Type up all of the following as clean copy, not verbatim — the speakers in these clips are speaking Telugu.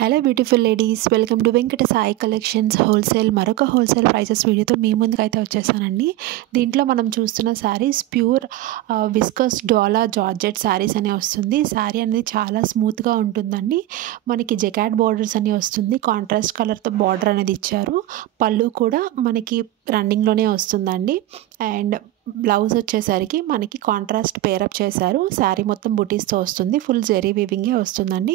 Hello beautiful ladies, welcome to Venkata Sai collections wholesale. మరొక హోల్సేల్ ప్రైసెస్ వీడియోతో మీ ముందుకైతే వచ్చేసానండి. దీంట్లో మనం చూస్తున్న శారీస్ ప్యూర్ విస్కస్ డోలా జార్జెట్ శారీస్ అనే వస్తుంది. శారీ అనేది చాలా స్మూత్గా ఉంటుందండి. మనకి జకాట్ బార్డర్స్ అని వస్తుంది. కాంట్రాస్ట్ కలర్తో బార్డర్ అనేది ఇచ్చారు. పళ్ళు కూడా మనకి రన్నింగ్లోనే వస్తుందండి. అండ్ బ్లౌజ్ వచ్చేసరికి మనకి కాంట్రాస్ట్ పేరప్ చేశారు. శారీ మొత్తం బుటీస్తో వస్తుంది. ఫుల్ జెరీ వీవింగే వస్తుందండి.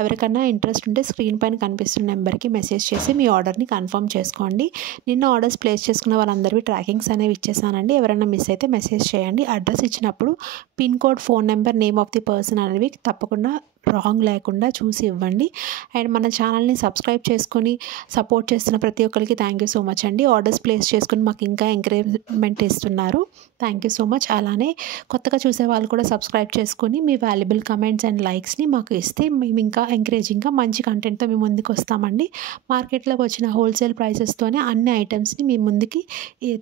ఎవరికన్నా ఇంట్రెస్ట్ ఉంటే స్క్రీన్ పైన కనిపిస్తున్న నెంబర్కి మెసేజ్ చేసి మీ ఆర్డర్ని కన్ఫర్మ్ చేసుకోండి. నిన్న ఆర్డర్స్ ప్లేస్ చేసుకున్న వాళ్ళందరివి ట్రాకింగ్స్ అనేవి ఇచ్చేసానండి. ఎవరైనా మిస్ అయితే మెసేజ్ చేయండి. అడ్రస్ ఇచ్చినప్పుడు pin code, phone number, name of the person అనేవి తప్పకుండా రాంగ్ లేకుండా చూసి ఇవ్వండి. అండ్ మన ఛానల్ని సబ్స్క్రైబ్ చేసుకొని సపోర్ట్ చేస్తున్న ప్రతి ఒక్కరికి థ్యాంక్ యూ సో మచ్ అండి. ఆర్డర్స్ ప్లేస్ చేసుకుని మాకు ఇంకా ఎంకరేజ్మెంట్ ఇస్తున్నారు. Thank you so much. అలానే కొత్తగా చూసే వాళ్ళు కూడా సబ్స్క్రైబ్ చేసుకొని మీ వాల్యుబుల్ కమెంట్స్ అండ్ లైక్స్ని మాకు ఇస్తే మేము ఇంకా ఎంకరేజింగ్గా మంచి కంటెంట్తో మేము ముందుకు వస్తామండి. మార్కెట్లోకి వచ్చిన హోల్సేల్ ప్రైసెస్తోనే అన్ని ఐటమ్స్ని మీ ముందుకి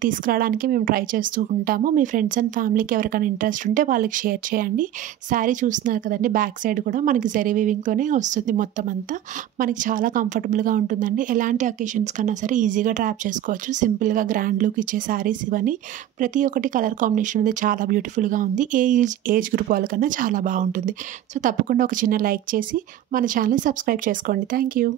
తీసుకురావడానికి మేము ట్రై చేస్తూ ఉంటాము. మీ ఫ్రెండ్స్ అండ్ ఫ్యామిలీకి ఎవరికైనా ఇంట్రెస్ట్ ఉంటే వాళ్ళకి షేర్ చేయండి. శారీ చూస్తున్నారు కదండి, బ్యాక్ సైడ్ కూడా మనకి జరీ వీవింగ్తోనే వస్తుంది. మొత్తం అంతా మనకి చాలా కంఫర్టబుల్గా ఉంటుందండి. ఎలాంటి అకేషన్స్ కన్నా సరే ఈజీగా ట్రాప్ చేసుకోవచ్చు. సింపుల్గా గ్రాండ్ లుక్ ఇచ్చే శారీస్ ఇవన్నీ. ప్రతి ఒక్కటి కలర్ కాంబినేషన్ అనేది చాలా బ్యూటిఫుల్గా ఉంది. ఏజ్ గ్రూప్ వాళ్ళకన్నా చాలా బాగుంటుంది. సో తప్పకుండా ఒక చిన్న లైక్ చేసి మన ఛానల్ని సబ్స్క్రైబ్ చేసుకోండి. Thank you.